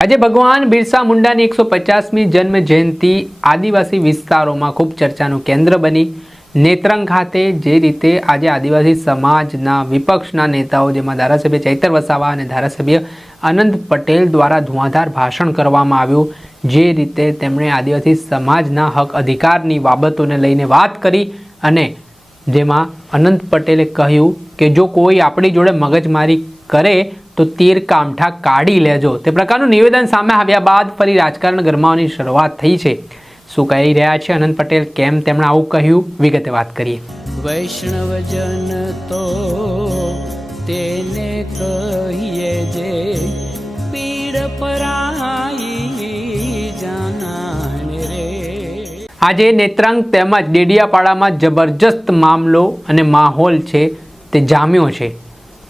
આજે ભગવાન બિરસા મુંડાની 150મી જન્મ જયંતિ આદિવાસી વિસ્તારોમાં ખૂબ ચર્ચાનું કેન્દ્ર બની। નેત્રંગ ખાતે જે રીતે આજે આદિવાસી સમાજના વિપક્ષના નેતાઓ જેમાં ધારાસભ્ય ચૈતર વસાવા અને ધારાસભ્ય અનંત પટેલ દ્વારા ધુઆંધાર ભાષણ કરવામાં આવ્યું, જે રીતે તેમણે આદિવાસી સમાજના હક અધિકારની બાબતોને લઈને વાત કરી અને જેમાં અનંત પટેલે કહ્યું કે જો કોઈ આપણી જોડે મગજમારી કરે તો તીર કામઠા કાઢી લેજો। તે પ્રકારનું નિવેદન સામે આવ્યા બાદ ફરી રાજકારણ ગરમાવાની શરૂઆત થઈ છે। શું કહી રહ્યા છે અનંત પટેલ, કેમ તેમણે આવું કહ્યું, વિગતે વાત કરીએ। વૈષ્ણવજન તો તેને કહીએ જે પીડ પરાઈ જાનાને રે। આજે નેત્રંગ તેમજ ડેડિયાપાડામાં જબરજસ્ત મામલો અને માહોલ છે તે જામ્યો છે।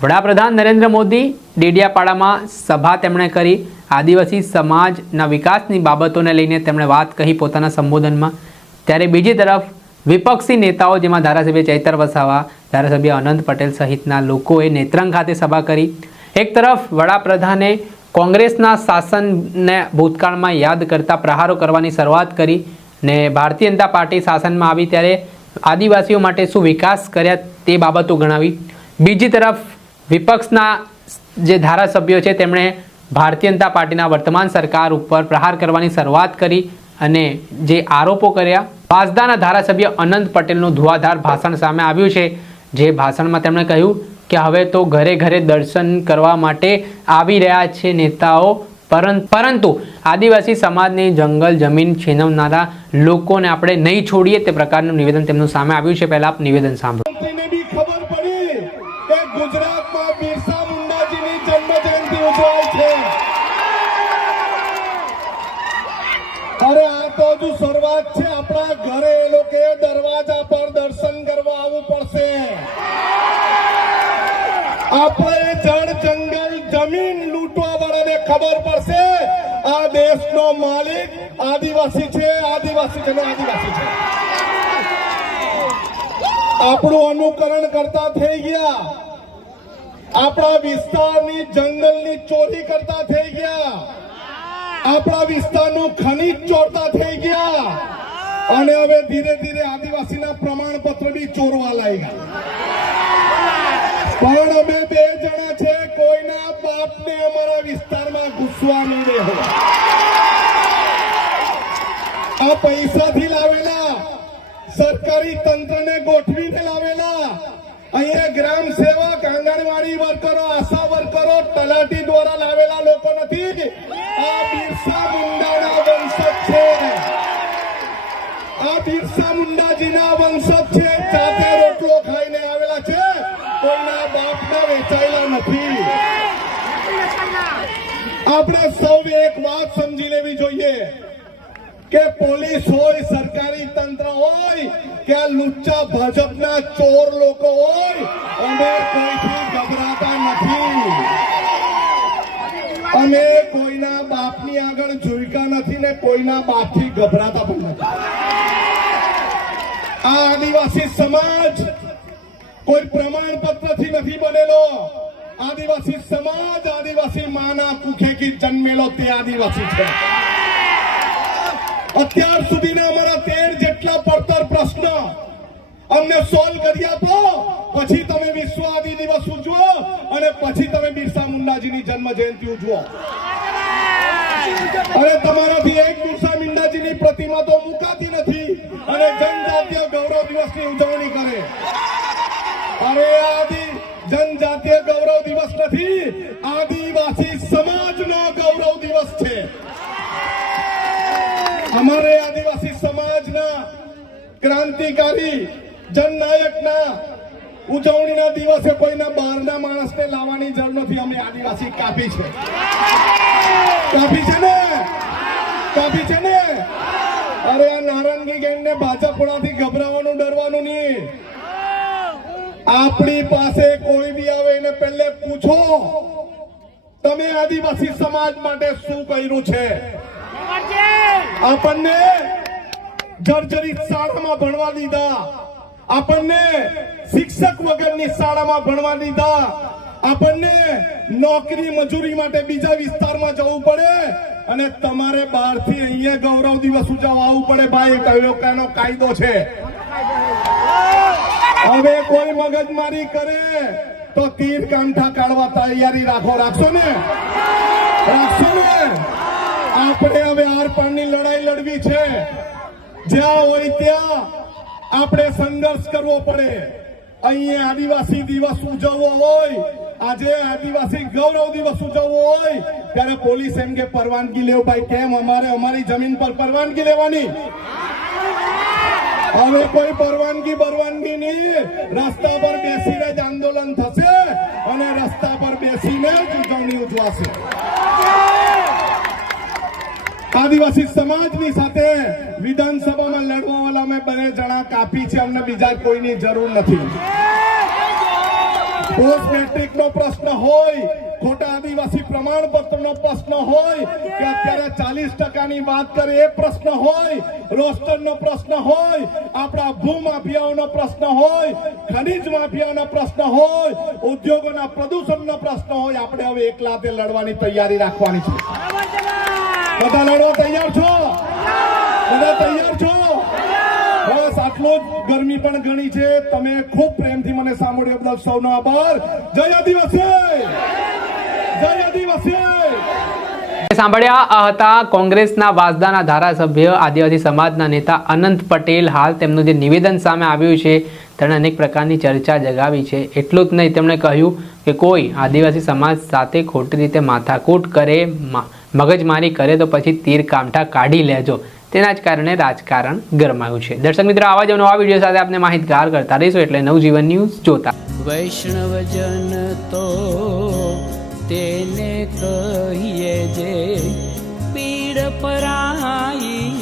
વડાપ્રધાન નરેન્દ્ર મોદી ડેડિયાપાડામાં સભા તેમણે કરી, આદિવાસી સમાજના વિકાસની બાબતોને લઈને તેમણે વાત કહી પોતાના સંબોધનમાં। ત્યારે બીજી તરફ વિપક્ષી નેતાઓ જેમાં ધારાસભ્ય ચૈતર વસાવા, ધારાસભ્ય અનંત પટેલ સહિતના લોકોએ નેત્રંગ ખાતે સભા કરી। એક તરફ વડાપ્રધાને કોંગ્રેસના શાસનને ભૂતકાળમાં યાદ કરતા પ્રહારો કરવાની શરૂઆત કરી ને ભારતીય જનતા પાર્ટી શાસનમાં આવી ત્યારે આદિવાસીઓ માટે શું વિકાસ કર્યા તે બાબતો ગણાવી। બીજી તરફ વિપક્ષના જે ધારાસભ્યો છે તેમણે ભારતીય જનતા પાર્ટીના વર્તમાન સરકાર ઉપર પ્રહાર કરવાની શરૂઆત કરી અને જે આરોપો કર્યા। વાંસદાના ધારાસભ્ય અનંત પટેલનું ધુઆંધાર ભાષણ સામે આવ્યું છે, જે ભાષણમાં તેમણે કહ્યું કે હવે તો ઘરે ઘરે દર્શન કરવા માટે આવી રહ્યા છે નેતાઓ, પરંતુ આદિવાસી સમાજની જંગલ જમીન છીનવનારા લોકોને આપણે નહીં છોડીએ, તે પ્રકારનું નિવેદન તેમનું સામે આવ્યું છે। પહેલા આપ નિવેદન સાંભળો। ગુજરાતમાં બિરસા મુંડાજીની જન્મ જયંતિ ઉજવાય છે। અરે આ તો હજુ શરૂઆત છે। આપણા ઘરે એ લોકો દરવાજા પર દર્શન કરવા આવવું પડશે। આપણે જળ જંગલ જમીન લૂંટવા વાળાને ખબર પડશે આ દેશનો માલિક આદિવાસી છે, આદિવાસી છે, આદિવાસી છે। આપણું અનુકરણ કરતા થઈ ગયા, આપણા વિસ્તારની જંગલની ચોરી કરતા થઈ ગયા, આપણા વિસ્તારનું ખનીજ ચોરતા થઈ ગયા અને હવે ધીરે ધીરે આદિવાસીના પ્રમાણપત્ર બી ચોરવા લાગ્યા। પણ અમે બે જણા છે, કોઈના બાપને અમારા વિસ્તારમાં ઘૂસવા નહીં દેવો। આ પૈસાથી લાવેલા, સરકારી તંત્રને ગોઠવીને લાવેલા, અહીંયા ગ્રામ સેવક, આંગણવાડી વર્કરો, આશા વર્કરો, તલાટી દ્વારા લાવેલા લોકો નથી। આ બિરસા મુંડાના વંશજ છે, આ બિરસા મુંડાજીના વંશજ છે। જાતે રોટલો ખાઈને આવેલા છે, કોઈના બાપના વેચાયેલા નથી। આપણે સૌ એક વાત સમજી લેવી જોઈએ કે પોલીસ હોય, સરકારી તંત્ર હોય કે આ લુચ્ચા ભાજપના ચોર લોકો હોય, અમે કોઈથી ગભરાતા નથી। અમે કોઈના બાપની આગળ ઝૂક્યા નથી ને કોઈના બાપથી ગભરાતા પણ નથી। આ આદિવાસી સમાજ કોઈ પ્રમાણપત્રથી નથી બનેલો। આદિવાસી સમાજ આદિવાસી માના કુખેથી જન્મેલો તે આદિવાસી છે। અત્યાર સુધીના અમારા 13 જેટલા પડતર પ્રશ્ન અમને સોલ્વ કરી આપો, પછી તમે વિશ્વ આદિ દિવસ ઉજવો અને પછી તમે બિરસા મુંડાજીની જન્મ જયંતિ ઉજવો। અને તમારાથી એક બિરસા મુંડાજીની પ્રતિમા તો મુકાતી નથી અને જનજાતીય ગૌરવ દિવસની ઉજવણી કરે। અરે જનજાતીય ગૌરવ દિવસ નથી, આદિવાસી સમાજનો ગૌરવ દિવસ છે। हमारे आदिवासी समाजना क्रांतिकारी जननायकना उजवણીના દિવસે કોઈના બહારના માણસને લાવવાની જરૂર નથી। અમે આદિવાસી કાપી છે, કાપી છે ને, કાપી છે ને। અરે આ નારંગી ગેંગને ભાજપવાળાથી ગભરાવાનું, ડરવાનું નહીં। આપણી પાસે કોઈ બી આવે એને પહેલે પૂછો તમે આદિવાસી સમાજ માટે શું કર્યું છે। આપણને જર્જરિત શાળામાં ભણવા દીધા, આપણને શિક્ષક વગરની શાળામાં ભણવા દીધા, આપણને નોકરી મજૂરી માટે બીજા વિસ્તારમાં જવું પડે અને તમારે બહારથી અહીંયા ગૌરવ દિવસ ઉજવવા આવવું પડે ભાઈ, કયો કાનો કાયદો છે? હવે કોઈ મગજમારી કરે તો તીર કાંઠા કાઢવા તૈયારી રાખશો ને? આપણે હવે આરપારની લડાઈ લડવી છે. જ્યાં હોય ત્યાં આપણે સંઘર્ષ કરવો પડે. અહીંયા આદિવાસી દિવસ ઉજવવો હોય, આજે આદિવાસી ગૌરવ દિવસ ઉજવવો હોય ત્યારે પોલીસ એમ કે પરવાનગી લેવ. ભાઈ કેમ? અમારી જમીન પર પરવાનગી લેવાની? હવે કોઈ પરવાનગી નહીં. રસ્તા પર બેસીને જ આંદોલન થશે અને રસ્તા પર બેસીને જ ઉજવણી ઉજવાશે. આદિવાસી સમાજની સાથે વિધાનસભામાં લડવા વાળા અમે બંને જણા કાપી છે. અમને બીજા કોઈની જરૂર નથી. પોસ્ટ મેટ્રિક નો પ્રશ્ન હોય, ખોટા આદિવાસી પ્રમાણપત્રનો પ્રશ્ન હોય કે અત્યારે 40% વાત કરે એ પ્રશ્ન હોય, રોસ્ટરનો પ્રશ્ન હોય, આપણા ભૂમાફિયાઓનો પ્રશ્ન હોય, ખનીજ માફિયાઓનો પ્રશ્ન હોય, ઉદ્યોગોના પ્રદૂષણનો પ્રશ્ન હોય, આપણે હવે એકલા હાથે લડવાની તૈયારી રાખવાની છે. બધા લડવા તૈયાર છો? બધા તૈયાર છો? બસ આટલું જ. ગરમી પણ ઘણી છે. તમે ખૂબ પ્રેમથી મને સાંભળ્યો બદલ સૌનો આભાર. જય આદિવાસી! જય આદિવાસી! સાંભળ્યા આ હતા કોંગ્રેસના વાંસદાના ધારાસભ્ય આદિવાસી સમાજના નેતા અનંત પટેલ. હાલ તેમનું જે નિવેદન સામે આવ્યું છે તેણે અનેક પ્રકારની ચર્ચા જગાવી છે. એટલું જ નહીં, તેમણે કહ્યું કે કોઈ આદિવાસી સમાજ સાથે ખોટી રીતે માથાકૂટ કરે, મગજમારી કરે તો પછી તીર કામઠા કાઢી લેજો. તેના જ કારણે રાજકારણ ગરમાયું છે. દર્શક મિત્રો, આવા જ નવા વિડીયો સાથે આપણે માહિતગાર કરતા રહીશું, એટલે નવજીવન ન્યૂઝ જોતા. વૈષ્ણવજન તો તેને કહીએ જે પીડ પરાઈ.